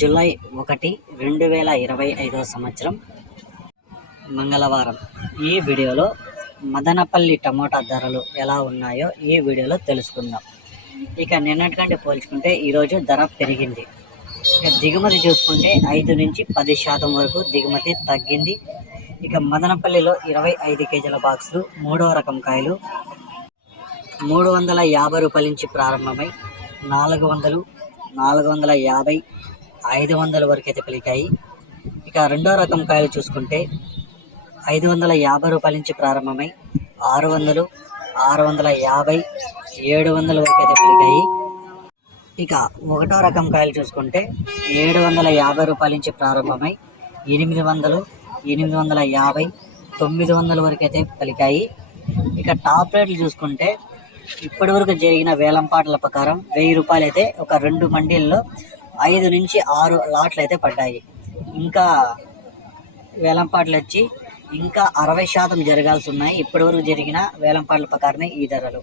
July 1, 2025 సంవత్సరం మంగళవారం. ఈ వీడియోలో మదనపల్లి టమోటా ధరలు ఎలా ఉన్నాయో ఈ వీడియోలో తెలుసుకుందాం. ఇక నిన్నటికంటే పోల్చుకుంటే ఈరోజు ధర పెరిగింది. ఇక దిగుమతి చూసుకుంటే 5 నుంచి 10% వరకు దిగుమతి తగ్గింది. ఇక మదనపల్లిలో 25 కేజీల బాక్సులు 3వ రకం కాయలు 350 రూపాయల నుంచి ప్రారంభమై 400, 450, 500 వరకు అయితే పలికాయి. ఇక 2వ రకం కాయలు చూసుకుంటే 550 రూపాయల నుంచి ప్రారంభమై 600, 650, 700 వరకు అయితే పలికాయి. ఇక 1వ రకం కాయలు చూసుకుంటే 750 రూపాయల నుంచి ప్రారంభమై 800, 850, 900 వరకు అయితే పలికాయి. ఇక టాప్ రేట్లు చూసుకుంటే ఇప్పటి వరకు జరిగిన వేలంపాట్ల ప్రకారం 1000 రూపాయలు అయితే ఒక 2 మండీల్లో 5 నుంచి 6 లాట్లు అయితే పడ్డాయి. ఇంకా వేలంపాట్లు వచ్చి ఇంకా 60% జరగాల్సి ఉన్నాయి. ఇప్పటి వరకు జరిగిన వేలంపాట్ల ప్రకారమే ఈ ధరలు.